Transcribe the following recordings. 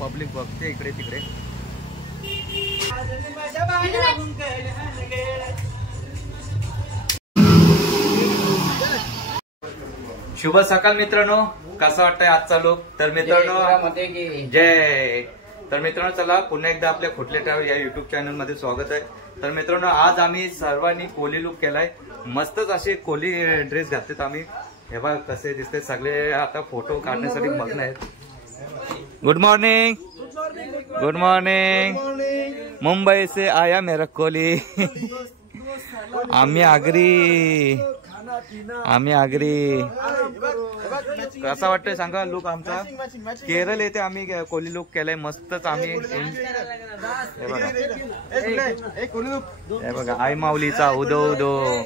Public बघते इकडे तिकडे. शुभ सकाळ मित्रांनो, कसा वाटतंय आजचा लोक? तर मित्रांनो जय. तर मित्रांनो चला पुन्हा एकदा आपल्या खुटले ट्रॅव्हल या युट्यूब चॅनल मध्ये स्वागत आहे. तर मित्रांनो आज आम्ही सर्वांनी कोली लुक केलाय. मस्तच असे कोली ड्रेस घातलेत आम्ही. हे बघा कसे दिसते सगळे. आता फोटो काढण्यासाठी बघणं आहेत. Good morning. Good morning. Mumbai से आया मेरा कोली. आम्ही आगरी. कसा वाटतंय सांगा लुक आमचा? केरळ येथे आम्ही कोली लुक केलाय. मस्तच आम्ही. हे बघा आई माऊलीचा उदो उदो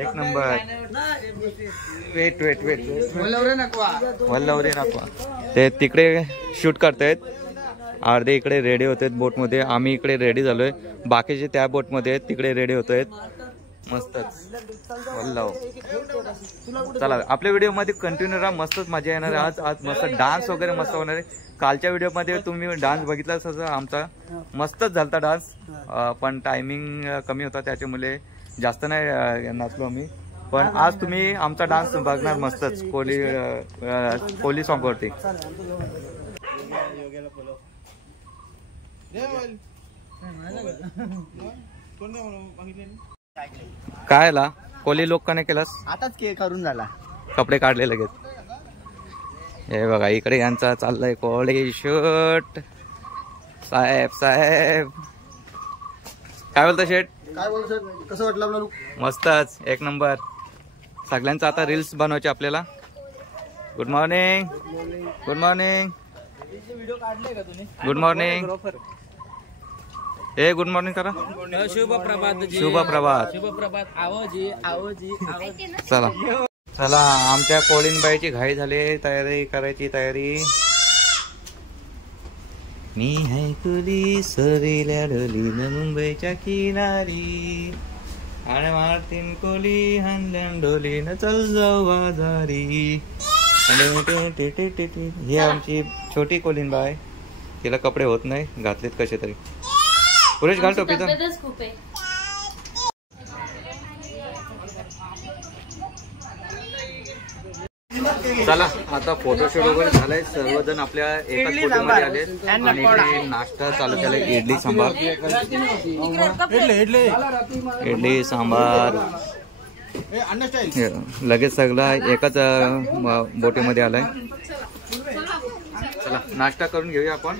एक नंबर. वेट वेट वेट वल्लवरे नकवा. ते तिकडे शूट करतायत. अर्धे इकडे रेडी होतात बोट मध्ये. आम्ही इकडे रेडी झालोय. बाकीचे त्या बोट मध्ये आहेत तिकडे रेडी होतायत. मस्तच वल्लव. चला आपल्या व्हिडिओ मध्ये कंटिन्यू राहा. मस्तच मजा येणार आहे. आज मस्त डान्स वगैरे मस्त होणार आहे. कालच्या व्हिडिओ मध्ये तुम्ही डान्स बघितलाच आमचा. मस्तच झालता डान्स. पण टायमिंग कमी होता त्याच्यामुळे जास्त नाही नाचलो आम्ही. पण आज तुम्ही आमचा डान्स बघणार मस्तच कोली सॉन्ग वरती. काय ला कोली लोक का नाही केलास? आताच करून झाला. कपडे काढले लगेच. हे बघा इकडे यांचा चाललाय कोली शूट. साहेब साहेब काय बोलता शेट? काय बोलतो? कसं वाटलं आपला लुक? मस्तच एक नंबर. सगळ्यांचा आता रील्स बनवायचे आपल्याला. Good morning. Good morning. Good morning. A good morning करा. शुभ प्रभात. शुभ प्रभात. शुभ प्रभात. आवजी आवजी. चला चला आमच्या कोलिनबाईची घाई झाली. तयारी करायची तयारी. मी है कुली सरील्या ढोलीन मुंबईच्या किनारी. आणि मारतीन कोली हनल्यान ढोलीन चल जाऊ बाजारी. ही आमची छोटी कोलिनबाई. तिला कपडे होत नाही. घातलेत कसे तरी. पुरेश घाल टोपी तर. चला आता फोटोशूट वगैरे झालाय. सर्वजण आपल्या एकाच फोटोमध्ये आले. आणि इकडे नाश्ता चालू केलाय. इडली सांबार. इडली सांबार लगेच सगळा एकाच बोटीमध्ये आलाय. चला नाश्ता करून घेऊया आपण.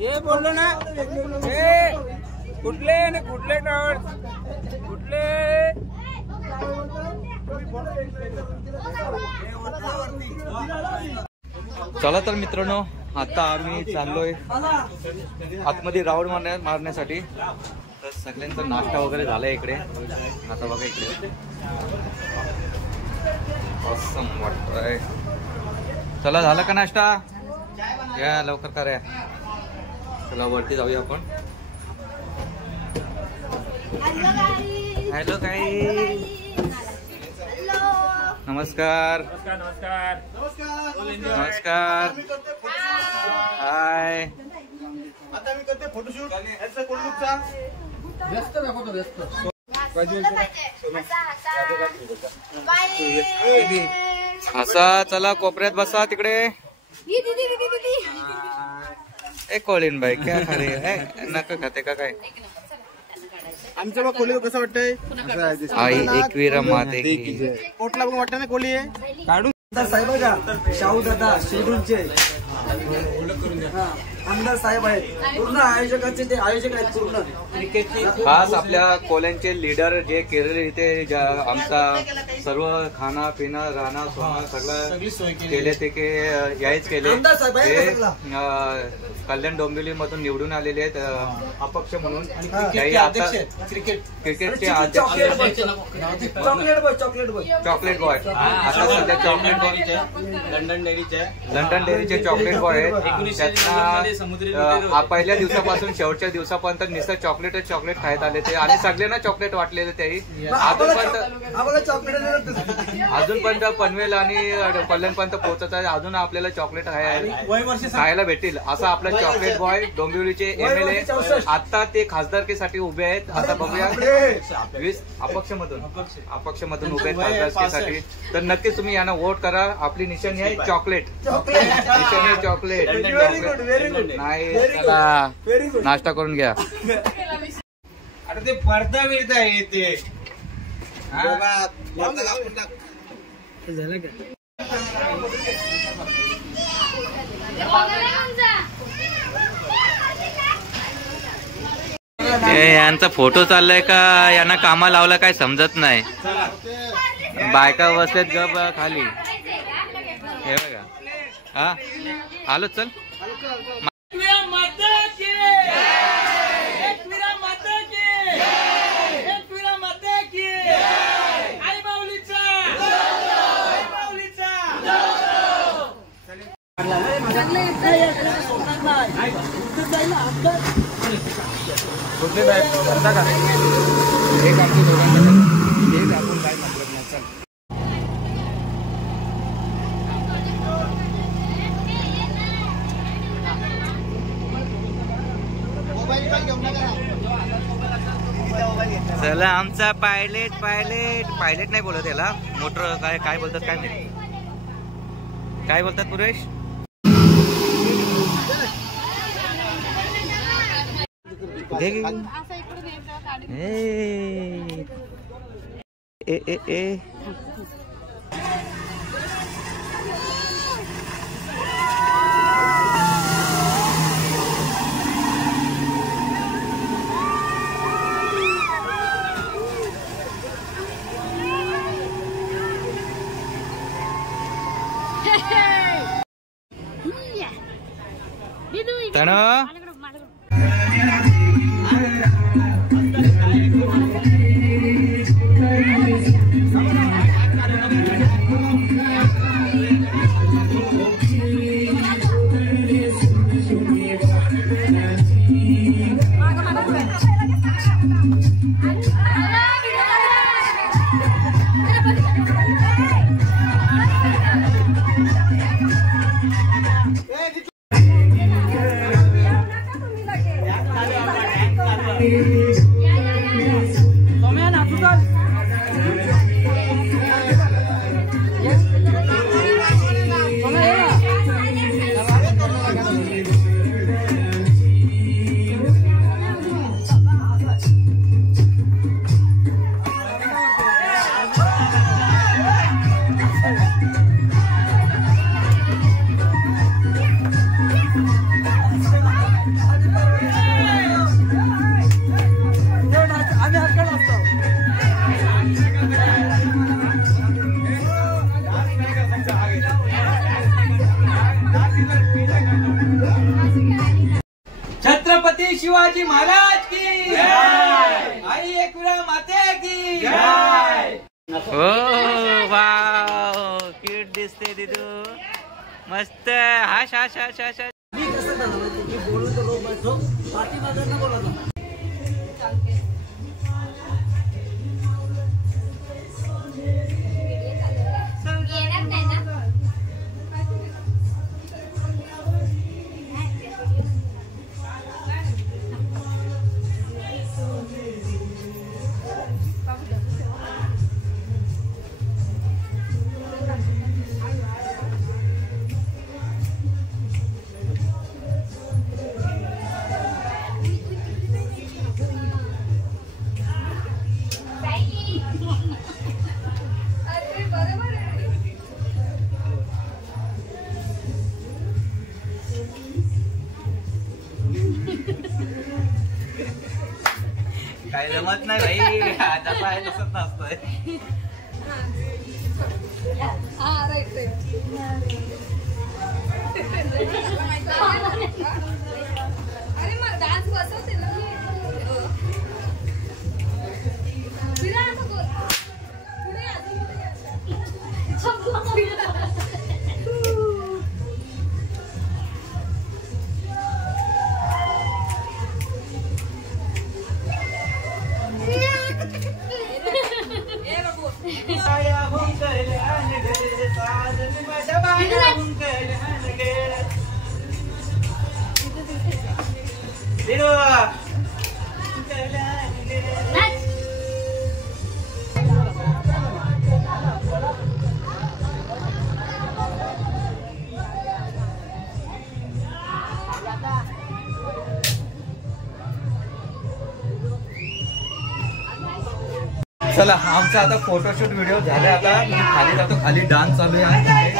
ये बोललो ना कुठले कुठले कुठले. चला तर मित्रांनो आता आम्ही चाललोय आतमध्ये राऊंड मारण्यासाठी. तर सगळ्यांचा नाश्ता वगैरे झालाय इकडे. आता बघा इकडे असं वाटतंय. चला झाला का नाश्ता? या लवकर करा. चला वरती जाऊया आपण. हॅलो काही. नमस्कार. नमस्कार. नमस्कार. हाय. आता मी करते फोटोशूट. याचा कोली लुकचा व्यस्त दाखवतो. व्यस्त असा. चला कोपऱ्यात बसा तिकडे. एक कोलीन बाई काय खरे नका खाते का काय? आमचं बघ कोली कसं वाटतंय? आई एकवीरा माते की. कोटला बघ वाटतं ना कोली आहे. काढून साहेब का शाहू दादा शिरूरचे आमदार साहेब आहेत. पूर्ण आयोजकाचे ते आयोजक आहेत. पूर्ण क्रिकेटची खास आपल्या कोल्यांचे लीडर जे केरळ इथे आमचा सर्व खाना पिना राहणं सोना सगळं केले. ते यायच केले. कल्याण डोंबिवली मधून निवडून आलेले आहेत अपक्ष म्हणून. क्रिकेटचे अध्यक्ष चॉकलेट बॉय. आता सध्या चॉकलेट बॉय लंडन डेअरीचे चॉकलेट बॉय आहेत. त्यांना पहिल्या दिवसापासून शेवटच्या दिवसापर्यंत नुसतं चॉकलेट खायला आले ते आणि सगळ्यांना चॉकलेट वाटलेले तेही अजूनपर्यंत पनवेल आणि कल्याणपर्यंत पोहोचत आहे. अजून आपल्याला चॉकलेट खायला भेटतील असं आपला चॉकलेट बॉय डोंबिवलीचे MLA आता ते खासदारकीसाठी उभे आहेत. आता बघूया 20 अपक्षमधून उभे आहेत खासदारकीसाठी. तर नक्कीच तुम्ही यांना वोट करा. आपली निशाणी आहे चॉकलेट. निशाणी चॉकलेट नाही. नाश्ता करून घ्या. आता ते पडदा विरता येते यांचा फोटो चाललाय का यांना कामा लावला काय समजत नाही. बायका बसलेत गप खाली. हे बघा हा आलो चल. कुठले बाहेर करता का एक आमची दोघांना एक आपण काय मतलब नाही. चल चला आमचा पायलट नाही बोलत याला. मोटर काय बोलतात काय माहिती. काय बोलतात पुरेश. छत्रपती शिवाजी महाराज की आई एकविरा माते की हो. वाव क्यूट दिसते दिदू मस्त. हाश हाश हाश हाश. काय जमत नाही भाई. जसा आहे तसंच नसतंय. अरे मग डान्स बसवते ना. चला आमचा आता फोटोशूट व्हिडिओ झाले. आता मी खाली जातो, खाली डान्स चालू आहे.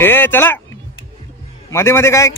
ए चला मध्ये मध्ये काय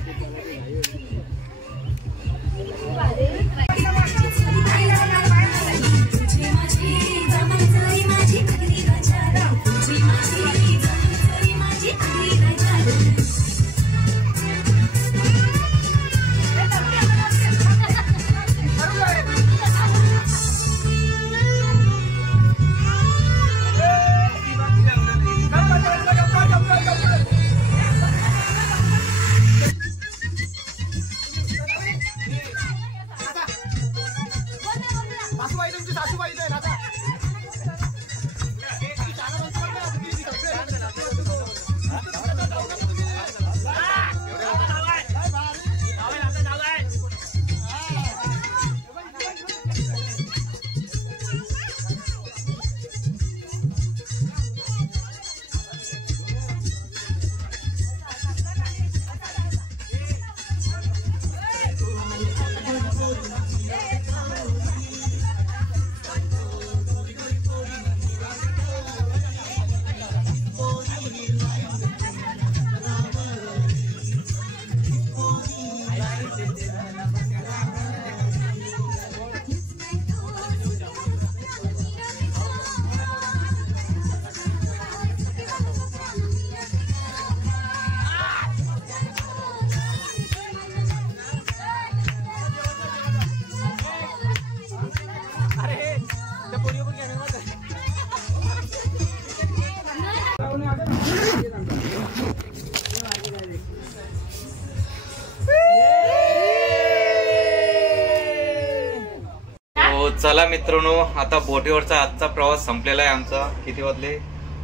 चला मित्रांनो, आता बोटीवरचा आजचा प्रवास संपलेला आहे आमचा. किती वाजले?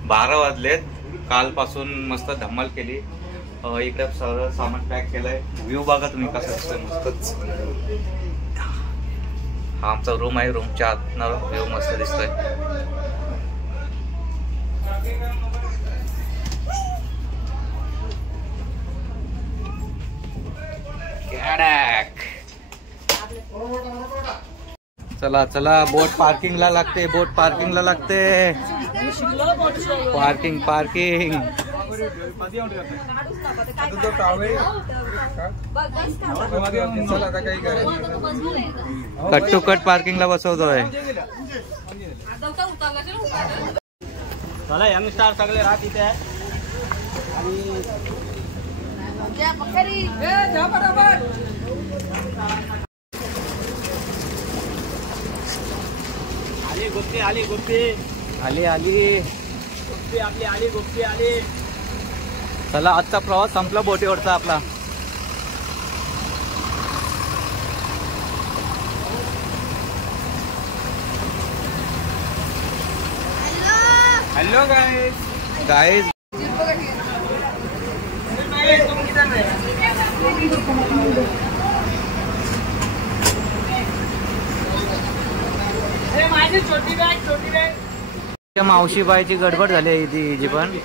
12 वाजलेत. कालपासून मस्त धमाल केली. इकडे सगळं सामान पॅक केलंय. व्ह्यू बघा तुम्ही कसा दिसतोय, मस्तच. हा आमचा रूम आहे. रूमच्या आतनं व्ह्यू मस्त दिसतोय. चला चला, बोट पार्किंगला लागते. बोट पार्किंगला लागते. Parking parking. Cut to cut पार्किंगला बसवतोय. चला यंगस्टार सगळे राहत इथे आहे. आली गुप्ती, आली गुप्ती, आली आली गुप्ती आपली आली, गुप्ती आली. चला आजचा प्रवास संपला बोटीवरचा आपला. Hello guys. गाइस माझी छोटी बॅग, छोटी बॅग. मावशीबाईची गडबड झाली आहे इथे. पण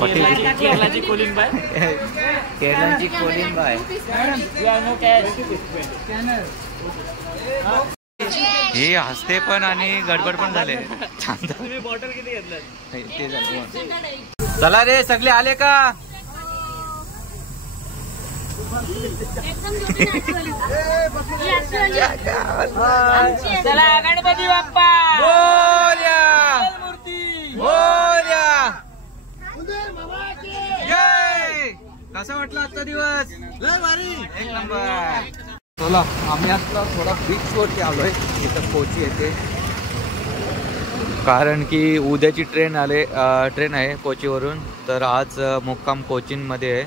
केरलाची कोलिन बाय. केरळची कोलिंबाय. हे हसते पण आणि गडबड पण झाले. छान तुम्ही बॉटल किती घेतलं? ते झालं. चला रे सगळे आले का? चला गणपती बाप्पा बोल्या मूर्ती. बोल्या. जय. कसा वाटला आजचा दिवस? एक नंबर. चला आम्ही आता थोडा बीच वरती आलोय. इथं कोची येते कारण की उद्याची ट्रेन आहे कोचीवरून. तर आज मुक्काम कोचीनमध्ये आहे.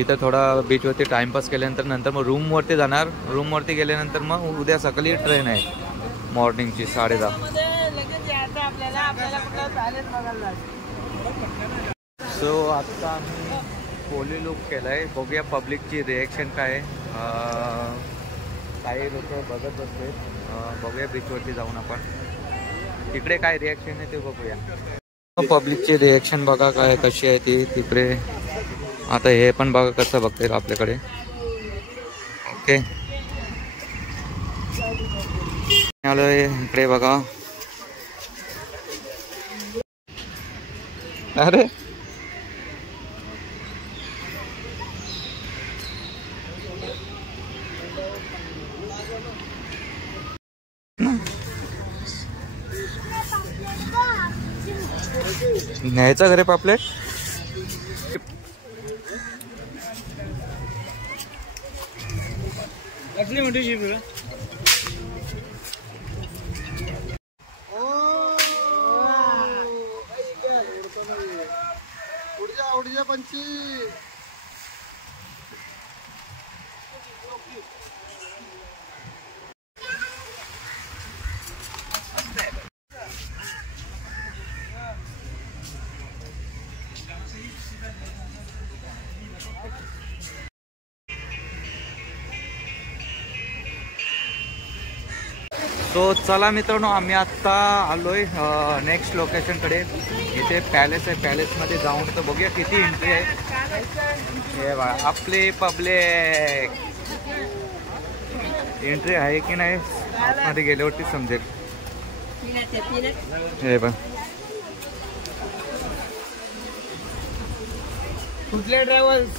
इथं थोडा बीचवरती टाइमपास केल्यानंतर नंतर मग रूमवरती जाणार. रूमवरती गेल्यानंतर मग उद्या सकाळी ट्रेन आहे मॉर्निंगची 10:30. सो आता आम्ही पोली लुक केलाय. बघूया पब्लिकची रिॲक्शन काय आहे. काही लोक बघत बसले. बघूया बीचवरती जाऊन आपण तिकडे काय रिॲक्शन आहे ते बघूया. पब्लिकची रिॲक्शन बघा काय कशी आहे ती तिकडे. आता हे पण बघा कसं बघतील आपल्याकडे. ओके आलोय इकडे बघा. अरे न्यायचा घरे पापलेट. असली मोठी शिप आहे. उडजा पंची. सो चला मित्रांनो आम्ही आत्ता आलोय नेक्स्ट लोकेशनकडे. इथे पॅलेस आहे. पॅलेसमध्ये जाऊन तर बघूया किती एंट्री आहे. हे बघा आपली पब्लिक एंट्री आहे की नाही आतमध्ये गेल्यावरती समजेल. हे बघ कुठले ट्रॅव्हल्स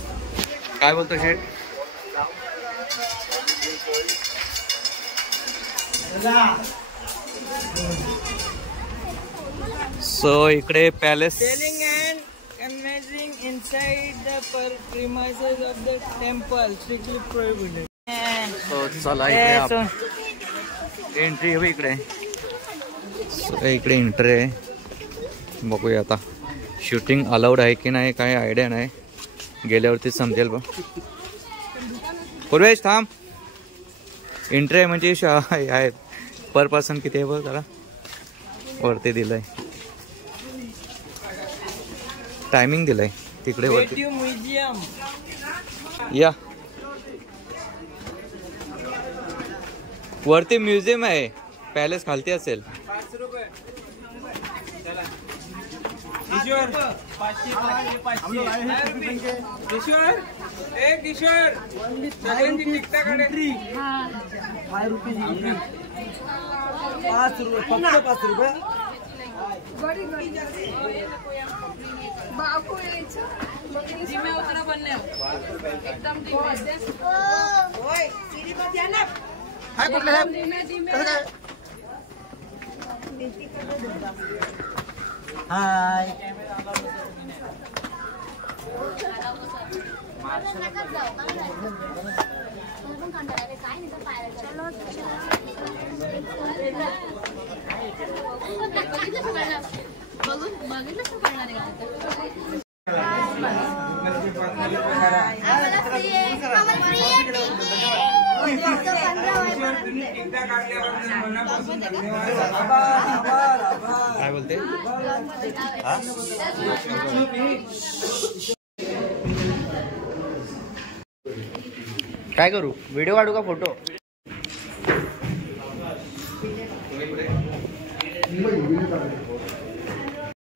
काय बोलतो शेठ. सो इकडे palace. Selling and amazing inside the premises of the temple strictly prohibited. So चला इकडे एंट्री हवी इकडे. इकडे एंट्री आहे. बघूया आता शूटिंग अलाउड आहे की नाही काही आयडिया नाही. गेल्यावरती समजेल बघ. पूर्वेश थांब. एंट्री आहे म्हणजे आहे पर पर्सन किती आहे बघ जरा वरती दिलंय. टायमिंग दिलंय तिकडे वरती. म्युझियम या वरती म्युझियम आहे. पॅलेस खालती असेल. 5 रुपये. किशोर 500. किशोर किशोर सगळ्यांची तिकटाकडे 5 रुपये. 5 रुपये फक्त 5 रुपये. बापू जिम्मे उतरा बनने एकदम हाय कुठले हाय. काय बोलते. काय करू व्हिडिओ काढू का फोटो.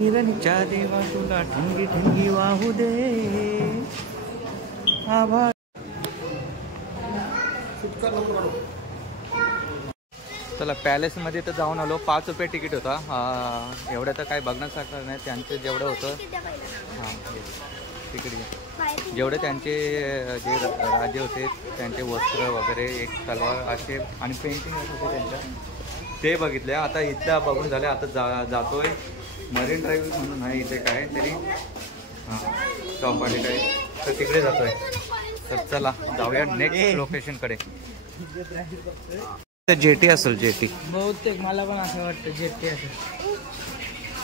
हिरणीच्या देवा तुला ठिणगी ठिणगी वाहू दे आभाळ. चला पॅलेस मध्ये तर जाऊन आलो. 5 रुपये तिकीट होता. एवढं तर काही बघण्यासारखं नाही. त्यांचं जेवढं होतं हां तिकीट जेवढे त्यांचे जे राजे होते त्यांचे वस्त्र वगैरे एक तलवार असे आणि पेंटिंग होते त्यांच्या ते बघितले. आता इथल्या बघून झाले. आता जातोय मरीन ड्राईव्ह म्हणून आहे इथे काय तरी हां चौपाटी काय तर तिकडे जातोय. तर चला जाऊया नेक्स्ट लोकेशनकडे. जेटी असेल जेटी बहुतेक मला पण असं वाटतं जेटी असेल.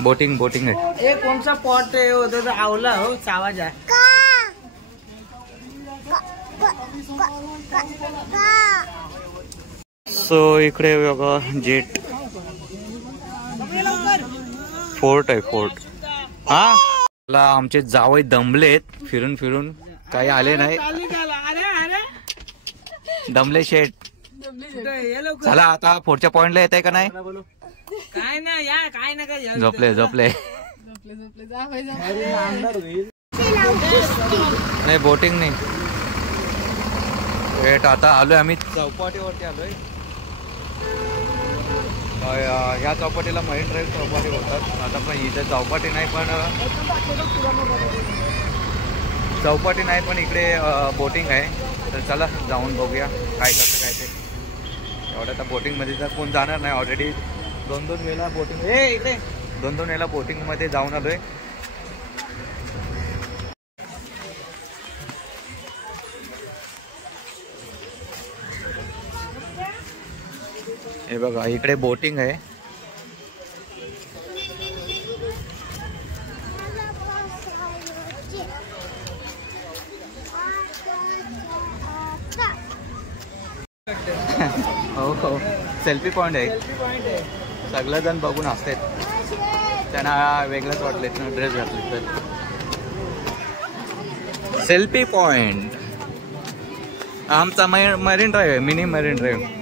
बोटिंग आहे. हे कोणचा पॉट आहे होतं आवला हो आवाज आहे. सो इकडे बघा जेट फोर्ट आहे फोर्ट. हा आमचे जावई दमलेत फिरून काही आले नाही. दमले शेट. चला आता पुढच्या पॉइंटला येत आहे का नाही. काय ना या काय ना काय झोपले नाही बोटिंग नाही. वेट आता आलोय आम्ही चौपाटीवरती आलोय. ह्या चौपाटीला मरीन ड्राईव्ह चौपाटी बोलतात. आता पण इथे चौपाटी नाही पण इकडे बोटिंग आहे. तर चला जाऊन बघूया काय कसं काय ते. एवढं तर बोटिंगमध्ये तर कोण जाणार नाही. ऑलरेडी 2-2 वेळा बोटिंग इकडे 2-2 वेळा बोटिंगमध्ये जाऊन आलोय. हे बघा इकडे बोटिंग आहे. हो सेल्फी पॉइंट आहे. सगळेजण बघून असतात. त्यांना वेगळंच वाटलेत ना ड्रेस घातले तर. सेल्फी पॉइंट आमचा मरीन ड्राईव्ह आहे. Mini marine drive.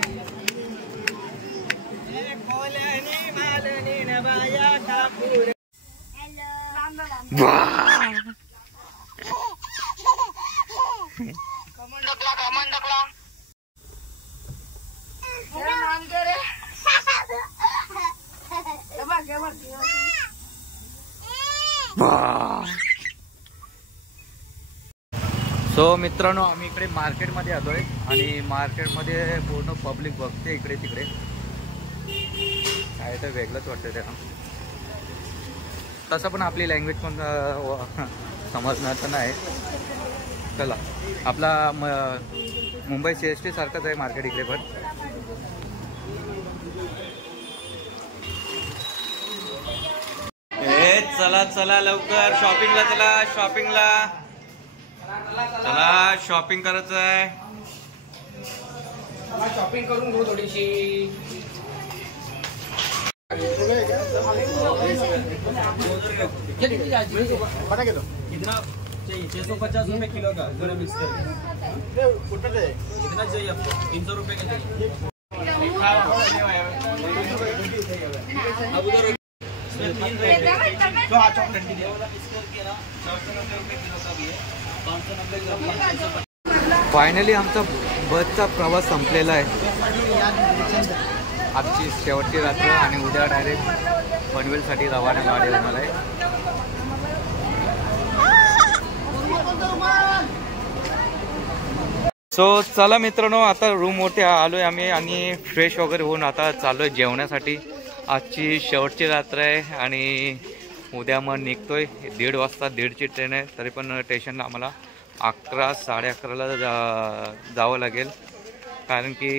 सो मित्रांनो आम्ही इकडे मार्केटमध्ये आलोय आणि मार्केटमध्ये पूर्ण पब्लिक बघते इकडे तिकडे. काय तर वेगळंच वाटतं त्यांना. तसं पण आपली लँग्वेज पण समजणार तर नाही. चला आपला मुंबई CST सारखंच आहे मार्केट इकडे पण. चला लवकर शॉपिंगला चला शॉपिंग करायचं आहे. शॉपिंग करून घेऊ थोडीशी. कितना चाहिए? 650 रुपए किलो का पूरा मिक्स करके. कितना चाहिए आपको? 300 रुपए का चाहिए. अब उधर फायनली आमचा बसचा प्रवास संपलेला आहे. आजची शेवटची रात्र आणि उद्या डायरेक्ट पनवेलसाठी रवाना गाडी होणार आहे. सो चला मित्रांनो आता रूमवरती आलोय आम्ही आणि फ्रेश वगैरे होऊन आता चाललोय जेवण्यासाठी. आजची शेवटची रात्र आहे आणि उद्या मग निघतोय 1:30 वाजता. 1:30ची ट्रेन आहे. तरी पण स्टेशनला आम्हाला 11 साडे 11ला जावं लागेल. कारण की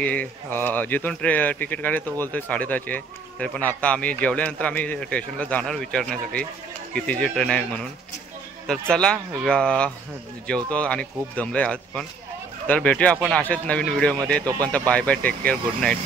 जिथून तिकीट काढले तो बोलतोय 10:30ची आहे. तरी पण आता आम्ही जेवल्यानंतर आम्ही स्टेशनला जाणार विचारण्यासाठी कितीची ट्रेन आहे म्हणून. तर चला जेवतो आणि खूप दमलं आहे आज पण. तर भेटूया आपण अशाच नवीन व्हिडिओमध्ये. तोपर्यंत bye bye, take care, good night.